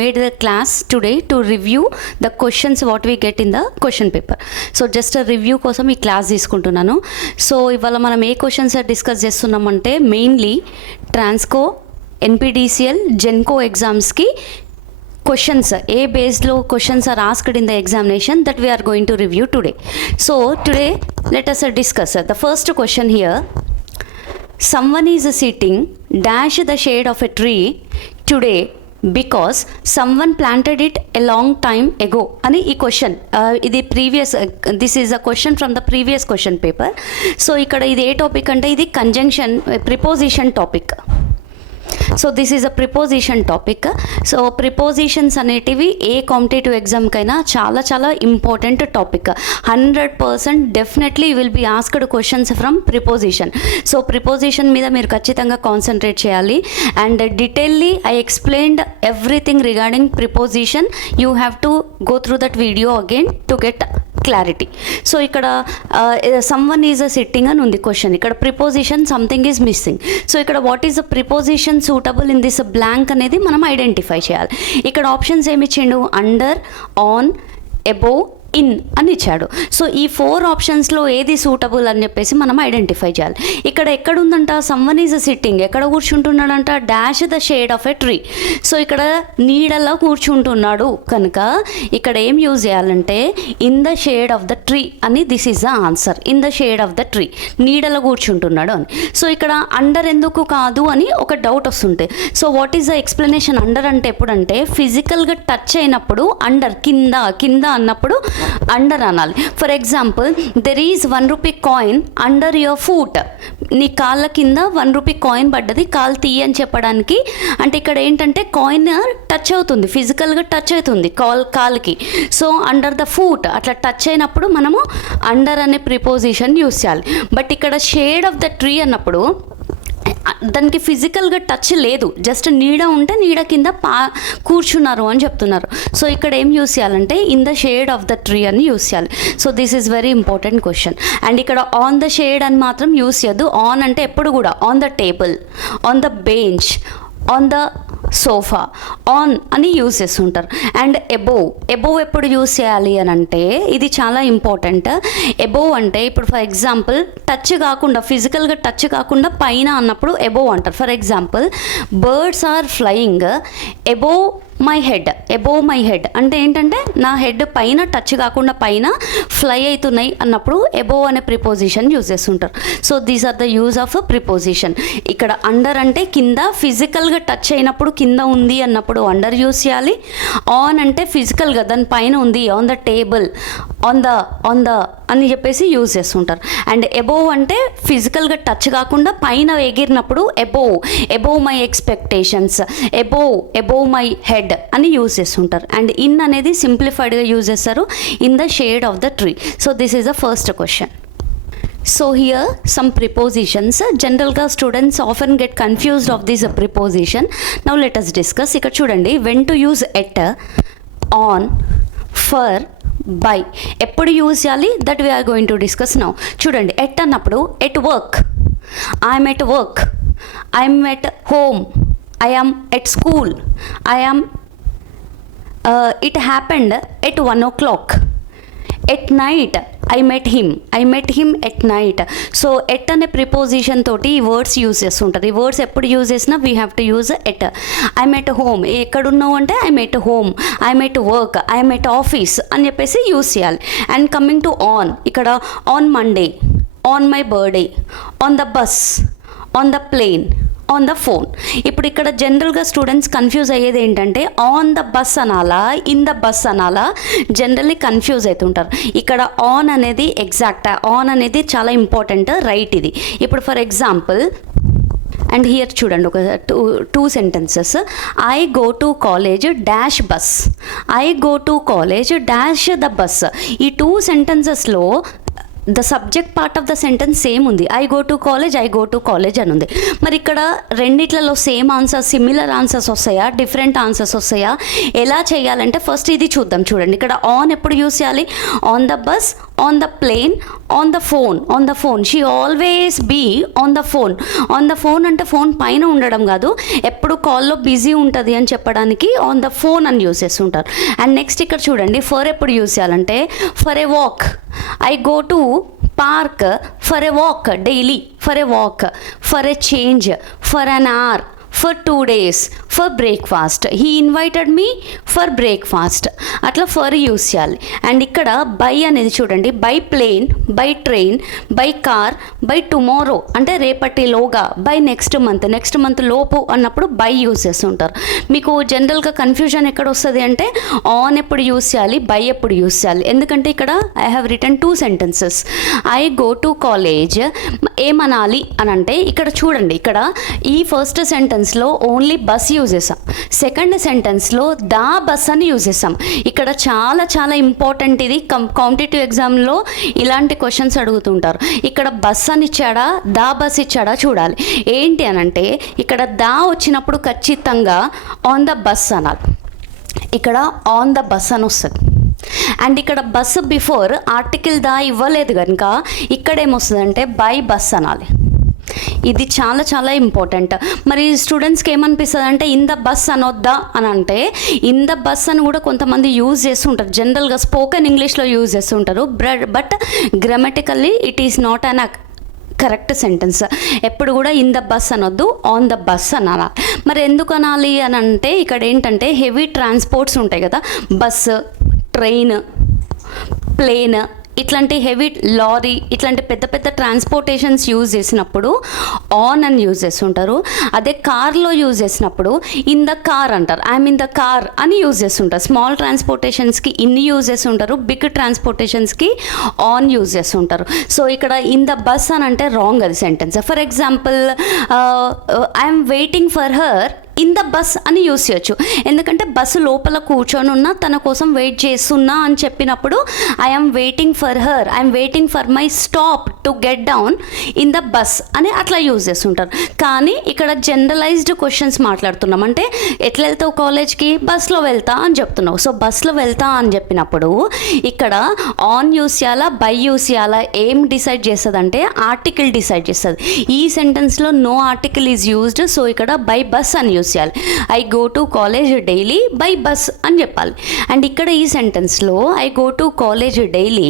made the class today to review the questions what we get in the question paper. So just review కోసం ఈ class తీసుకుంటున్నాను. So ఇవాళ మనం ఏ questions discuss చేస్తున్నామంటే mainly Transco, NPDCL, Genco ఎగ్జామ్స్కి questions, A based questions are asked in the examination that we are going to review today. So today let us discuss the first question here. Someone is sitting dash the shade of a tree today because someone planted it a long time ago ani ee question idi previous this is a question from the previous question paper. So ikkada idi A topic అంటే ఇది conjunction preposition topic. So this is a preposition topic. So prepositions అనేటివి ఏ competitive ఎగ్జామ్కైనా చాలా చాలా important topic. 100% definitely will be asked questions from preposition. So preposition మీద మీరు ఖచ్చితంగా concentrate చేయాలి. And detailly I explained everything regarding preposition. You have to go through that video again to get clarity. So ఇక్కడ someone is a sitting అని ఉంది question. ఇక్కడ preposition something is missing. So ఇక్కడ what is the preposition suitable in this blank అనేది మనం identify చేయాలి. ఇక్కడ options ఏమి ఇచ్చిండు? అండర్, ఆన్, అబోవ్, ఇన్ అని ఇచ్చాడు. సో ఈ 4 ఆప్షన్స్లో ఏది సూటబుల్ అని చెప్పేసి మనం ఐడెంటిఫై చేయాలి. ఇక్కడ ఎక్కడుందంట? Someone is sitting. ఎక్కడ కూర్చుంటున్నాడంట? Dash the shade of a tree. So ఇక్కడ నీడలో కూర్చుంటున్నాడు కనుక ఇక్కడ ఏం యూజ్ చేయాలంటే in the shade of the tree అని. This is the answer. In the shade of the tree, నీడలో కూర్చుంటున్నాడు అని. సో ఇక్కడ అండర్ ఎందుకు కాదు అని ఒక డౌట్ వస్తుంటే, so what is the explanation? Under అంటే ఎప్పుడంటే ఫిజికల్గా టచ్ అయినప్పుడు అండర్, కింద కింద అన్నప్పుడు అండర్ అనాలి. For example there is 1 rupee coin under your foot. నీ కాళ్ళ కింద 1 రూపీ కాయిన్ పడ్డది, కాలు తీయ అని చెప్పడానికి. అంటే ఇక్కడ ఏంటంటే కాయిన్ టచ్ అవుతుంది, ఫిజికల్గా టచ్ అవుతుంది కాలుకి. సో అండర్ ద ఫూట్ అట్లా టచ్ అయినప్పుడు మనము అండర్ అనే ప్రిపోజిషన్ యూస్ చేయాలి. బట్ ఇక్కడ షేడ్ ఆఫ్ ద ట్రీ అన్నప్పుడు దానికి ఫిజికల్గా టచ్ లేదు, జస్ట్ నీడ ఉంటే నీడ కింద కూర్చున్నారు అని చెప్తున్నారు. సో ఇక్కడ ఏం యూస్ చేయాలంటే in the shade of the tree అని యూస్ చేయాలి. So this is very important question. And ఇక్కడ ఆన్ ద షేడ్ అని మాత్రం యూస్ చేయొద్దు. ఆన్ అంటే ఎప్పుడు కూడా on the table, on the bench, on the sofa, on అని యూస్ చేస్తుంటారు. అండ్ ఎబోవ్, ఎబోవ్ ఎప్పుడు యూస్ చేయాలి అని అంటే ఇది చాలా ఇంపార్టెంట్. ఎబోవ్ అంటే ఇప్పుడు ఫర్ ఎగ్జాంపుల్ టచ్ కాకుండా, ఫిజికల్గా టచ్ కాకుండా పైన అన్నప్పుడు ఎబోవ్ అంటారు. For example birds are flying above my head. Above my head అంటే ఏంటంటే నా హెడ్ పైన టచ్ కాకుండా పైన ఫ్లై అవుతున్నాయి అన్నప్పుడు ఎబోవ్ అనే ప్రిపోజిషన్ యూజ్ చేస్తుంటారు. So these are the use of preposition. ఇక్కడ అండర్ అంటే కింద, ఫిజికల్గా టచ్ అయినప్పుడు కింద ఉంది అన్నప్పుడు అండర్ యూజ్ చేయాలి. ఆన్ అంటే ఫిజికల్గా దాని పైన ఉంది, on the table, on the అని చెప్పేసి యూజ్ చేస్తుంటారు. అండ్ ఎబోవ్ అంటే ఫిజికల్గా టచ్ కాకుండా పైన ఎగిరినప్పుడు above my expectations, above my head అని యూజ్ చేస్తుంటారు. అండ్ ఇన్ అనేది సింప్లిఫైడ్గా యూజ్ చేస్తారు, in the shade of the tree. So this is the first question. So here some prepositions. Generally students often get confused of this preposition. Now let us discuss. ఇక్కడ చూడండి, when to use at, on, for, by. ఎప్పుడు use చేయాలి that we are going to discuss now. చూడండి, at అన్నప్పుడు at work, I am at work, I am at home, I am at school, I am it happened at 1 o'clock. At night I met him at night. So at అనే preposition తోటి ఈ words use చేస్తుంటారు. ఈ words ఎప్పుడు use చేసినా we have to use at. I'm at home, ఎక్కడున్నావు అంటే I'm at home, I'm at work, I'm at office అని చెప్పేసి యూజ్ చేయాలి. అండ్ కమింగ్ టు ఆన్, ఇక్కడ on Monday, on my birthday, on the bus, on the plane, on the phone. ఇప్పుడు ఇక్కడ జనరల్గా students confuse అయ్యేది ఏంటంటే ఆన్ ద బస్ అనాలా, ఇన్ ద బస్ అనాలా, జనరల్లీ కన్ఫ్యూజ్ అవుతుంటారు. ఇక్కడ ఆన్ అనేది ఎగ్జాక్ట్, ఆన్ అనేది చాలా ఇంపార్టెంట్, రైట్ ఇది. ఇప్పుడు ఫర్ ఎగ్జాంపుల్ అండ్ హియర్ చూడండి ఒక two sentences. I go to college dash bus, I go to college dash the bus. ఈ 2 సెంటెన్సెస్లో the subject part of the sentence same ఉంది. ఐ గో టు కాలేజ్ అని ఉంది. మరి ఇక్కడ రెండిట్లలో సేమ్ ఆన్సర్, సిమిలర్ ఆన్సర్స్ వస్తాయా, డిఫరెంట్ ఆన్సర్స్ వస్తాయా? ఎలా చేయాలంటే ఫస్ట్ ఇది చూద్దాం. చూడండి, ఇక్కడ ఆన్ ఎప్పుడు యూస్ చేయాలి? On the bus, on the plane, on the phone she always be on the phone అంటే ఫోన్ పైన ఉండడం కాదు, ఎప్పుడు కాల్లో బిజీ ఉంటుంది అని చెప్పడానికి ఆన్ ద ఫోన్ అని యూజ్ చేస్తుంటారు. అండ్ నెక్స్ట్ ఇక్కడ చూడండి, ఫర్ ఎప్పుడు యూజ్ చేయాలంటే for a walk, I go to park for a walk daily, for a walk, for a change, for an hour, for 2 days, for breakfast, he invited me for breakfast, అట్లా for use చేయాలి. And ఇక్కడ by అనేది చూడండి, by plane, by train, by car, by tomorrow అంటే రేపటిలోగా, by next month లోపు అన్నప్పుడు by use చేస్తుంటారు. మీకు జనరల్గా కన్ఫ్యూజన్ ఎక్కడ వస్తుంది అంటే ఆన్ ఎప్పుడు యూస్ చేయాలి, బై ఎప్పుడు యూస్ చేయాలి. ఎందుకంటే ఇక్కడ I have return 2 sentences. I go to college ఏమనాలి అని అంటే ఇక్కడ చూడండి, ఇక్కడ ఈ ఫస్ట్ సెంటెన్స్లో ఓన్లీ బస్ యూజ్ చేసాం, సెకండ్ సెంటెన్స్లో దా బస్ అని యూజ్ చేసాం. ఇక్కడ చాలా చాలా ఇంపార్టెంట్, ఇది కాంపిటేటివ్ ఎగ్జామ్లో ఇలాంటి క్వశ్చన్స్ అడుగుతుంటారు. ఇక్కడ బస్ అని ఇచ్చాడా, దా బస్ ఇచ్చాడా చూడాలి. ఏంటి అని అంటే ఇక్కడ దా వచ్చినప్పుడు ఖచ్చితంగా ఆన్ ద బస్ అనాలి, ఇక్కడ ఆన్ ద బస్ అని వస్తుంది. అండ్ ఇక్కడ బస్ బిఫోర్ ఆర్టికల్ దా ఇవ్వలేదు కనుక ఇక్కడ ఏమొస్తుందంటే బై బస్ అనాలి. ఇది చాలా చాలా ఇంపార్టెంట్. మరి స్టూడెంట్స్కి ఏమనిపిస్తుంది అంటే ఇన్ ద బస్ అనొద్దా అని అంటే, ఇన్ ద బస్ అని కూడా కొంతమంది యూజ్ చేస్తుంటారు, జనరల్గా స్పోకెన్ ఇంగ్లీష్లో యూజ్ చేస్తుంటారు, but grammatically it is not an correct sentence. ఎప్పుడు కూడా ఇన్ ద బస్ అనొద్దు, ఆన్ ద బస్ అనాలి. మరి ఎందుకు అనాలి అని అంటే ఇక్కడ ఏంటంటే హెవీ ట్రాన్స్పోర్ట్స్ ఉంటాయి కదా, బస్సు, ట్రైన్, ప్లేన్, ఇట్లాంటి హెవీ లారీ, ఇట్లాంటి పెద్ద పెద్ద ట్రాన్స్పోర్టేషన్స్ యూజ్ చేసినప్పుడు ఆన్ అని యూజ్ చేస్తుంటారు. అదే కార్లో యూజ్ చేసినప్పుడు ఇన్ ద కార్ అంటారు, ఐఎమ్ ఇన్ ద కార్ అని యూజ్ చేస్తుంటారు. స్మాల్ ట్రాన్స్పోర్టేషన్స్కి ఇన్ యూజ్ చేస్తుంటారు, బిగ్ ట్రాన్స్పోర్టేషన్స్కి ఆన్ యూజ్ చేస్తుంటారు. సో ఇక్కడ ఇన్ ద బస్ అని అంటే రాంగ్ అది sentence. For example I'm waiting for her in the bus అని యూస్ చేయొచ్చు, ఎందుకంటే బస్సు లోపల కూర్చొని ఉన్నా తన కోసం వెయిట్ చేస్తున్నా అని చెప్పినప్పుడు I'm waiting for her, I'm waiting for my stop to get down in the bus అని అట్లా యూజ్ చేస్తుంటారు. కానీ ఇక్కడ జనరలైజ్డ్ క్వశ్చన్స్ మాట్లాడుతున్నాం, అంటే ఎట్లా వెళ్తావు కాలేజ్కి, బస్లో వెళ్తా అని చెప్తున్నావు. సో బస్లో వెళ్తా అని చెప్పినప్పుడు ఇక్కడ ఆన్ యూస్ చేయాలా, బై యూస్ చేయాలా, ఏం డిసైడ్ చేస్తుంది అంటే ఆర్టికల్ డిసైడ్ చేస్తుంది. ఈ సెంటెన్స్లో no article is used, so ఇక్కడ బై బస్ అని యూస్ చేయాలి. I go to college daily by bus అని చెప్పాలి. అండ్ ఇక్కడ ఈ సెంటెన్స్లో I go to college daily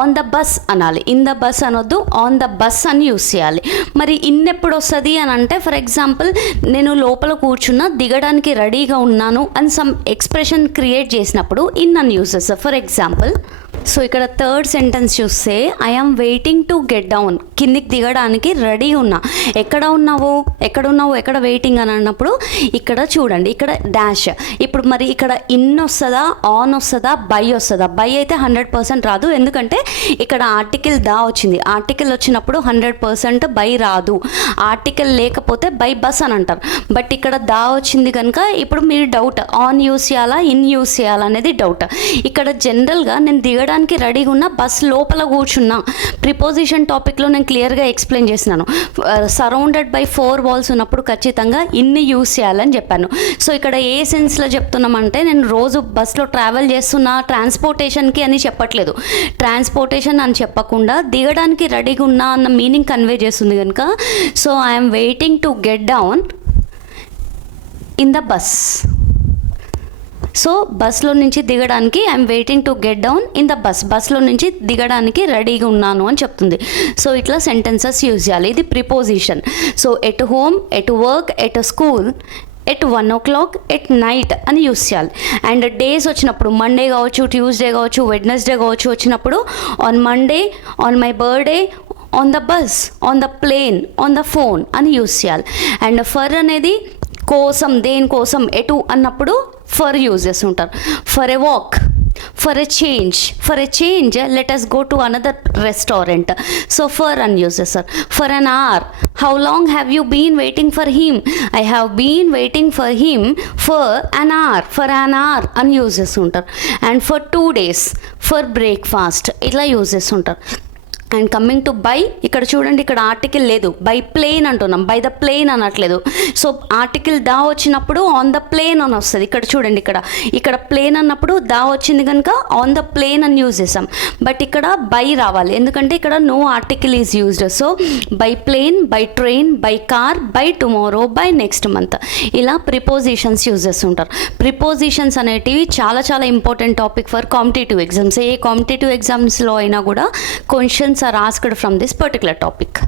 on the bus అనాలి, ఇన్ ద బస్ అనొద్దు, ఆన్ ద బస్ అని యూస్ చేయాలి. మరి ఇన్ ఎప్పుడు వస్తుంది అని అంటే ఫర్ ఎగ్జాంపుల్ నేను లోపల కూర్చున్నా, దిగడానికి రెడీగా ఉన్నాను అని సమ్ ఎక్స్ప్రెషన్ క్రియేట్ చేసినప్పుడు ఇన్ అని యూస్ చేస్తారు. ఫర్ ఎగ్జాంపుల్ సో ఇక్కడ థర్డ్ సెంటెన్స్ చూస్తే I am waiting to get down, కిందికి దిగడానికి రెడీ ఉన్నా. ఎక్కడ ఉన్నావు, ఎక్కడ వెయిటింగ్ అని అన్నప్పుడు ఇక్కడ చూడండి, ఇక్కడ డాష్. ఇప్పుడు మరి ఇక్కడ ఇన్ వస్తుందా, ఆన్ వస్తుందా, బై వస్తుందా? బై అయితే 100% రాదు, ఎందుకంటే ఇక్కడ ఆర్టికల్ దా వచ్చింది. ఆర్టికల్ వచ్చినప్పుడు 100% బై రాదు, ఆర్టికల్ లేకపోతే బై బస్ అని అంటారు. బట్ ఇక్కడ దా వచ్చింది కనుక ఇప్పుడు మీరు డౌట్, ఆన్ యూస్ చేయాలా, ఇన్ యూస్ చేయాలా అనేది డౌట్. ఇక్కడ జనరల్గా నేను దిగడానికి రెడీగా ఉన్న, బస్ లోపల కూర్చున్నా. ప్రిపోజిషన్ టాపిక్లో నేను క్లియర్గా ఎక్స్ప్లెయిన్ చేసినాను, సరౌండెడ్ బై 4 walls ఉన్నప్పుడు ఖచ్చితంగా ఇన్ని యూస్ చేయాలని చెప్పాను. సో ఇక్కడ ఏ సెన్స్లో చెప్తున్నామంటే నేను రోజు బస్లో ట్రావెల్ చేస్తున్నా ట్రాన్స్పోర్టేషన్కి అని చెప్పట్లేదు, ట్రాన్స్పోర్టేషన్ అని చెప్పకుండా దిగడానికి రెడీగా ఉన్నా అన్న మీనింగ్ కన్వే చేస్తుంది కనుక so I'm waiting to get down in the bus. So బస్లో నుంచి దిగడానికి I'm waiting to get down in the bus, బస్లో నుంచి దిగడానికి రెడీగా ఉన్నాను అని చెప్తుంది. సో ఇట్లా సెంటెన్సెస్ యూజ్ చేయాలి. ఇది preposition. So at home, at work, at school, at 1 o'clock, at night అని యూస్ చేయాలి. అండ్ డేస్ వచ్చినప్పుడు మండే కావచ్చు, ట్యూస్డే కావచ్చు, వెడ్నెస్డే కావచ్చు వచ్చినప్పుడు on Monday, on my birthday, on the bus, on the plane, on the phone అని use చేయాలి. And for అనేది కోసం, దేనికోసం, ఎటు అన్నప్పుడు ఫర్ యూజ్ చేస్తుంటారు. For a walk, for a change let us go to another restaurant, so for అని use చేస్తారు. For an hour, how long have you been waiting for him, I have been waiting for him for an hour అని use చేస్తుంటారు. And for 2 days, for breakfast ఇట్లా use చేస్తుంటారు. And coming to by, ఇక్కడ చూడండి, ఇక్కడ article లేదు, by plane అంటున్నాం, by the plane అనట్లేదు. సో ఆర్టికల్ దా వచ్చినప్పుడు ఆన్ ద ప్లేన్ అని వస్తుంది. ఇక్కడ చూడండి, ఇక్కడ ప్లేన్ అన్నప్పుడు దా వచ్చింది కనుక ఆన్ ద ప్లేన్ అని యూజ్ చేసాం. బట్ ఇక్కడ బై రావాలి, ఎందుకంటే ఇక్కడ no article is used. So by plane, by train, by car, by tomorrow, by next month, ఇలా ప్రిపోజిషన్స్ యూజ్ చేస్తుంటారు. ప్రిపోజిషన్స్ అనేటివి చాలా చాలా important topic for competitive exams. ఏ కాంపిటేటివ్ ఎగ్జామ్స్లో అయినా కూడా questions are asked from this particular topic.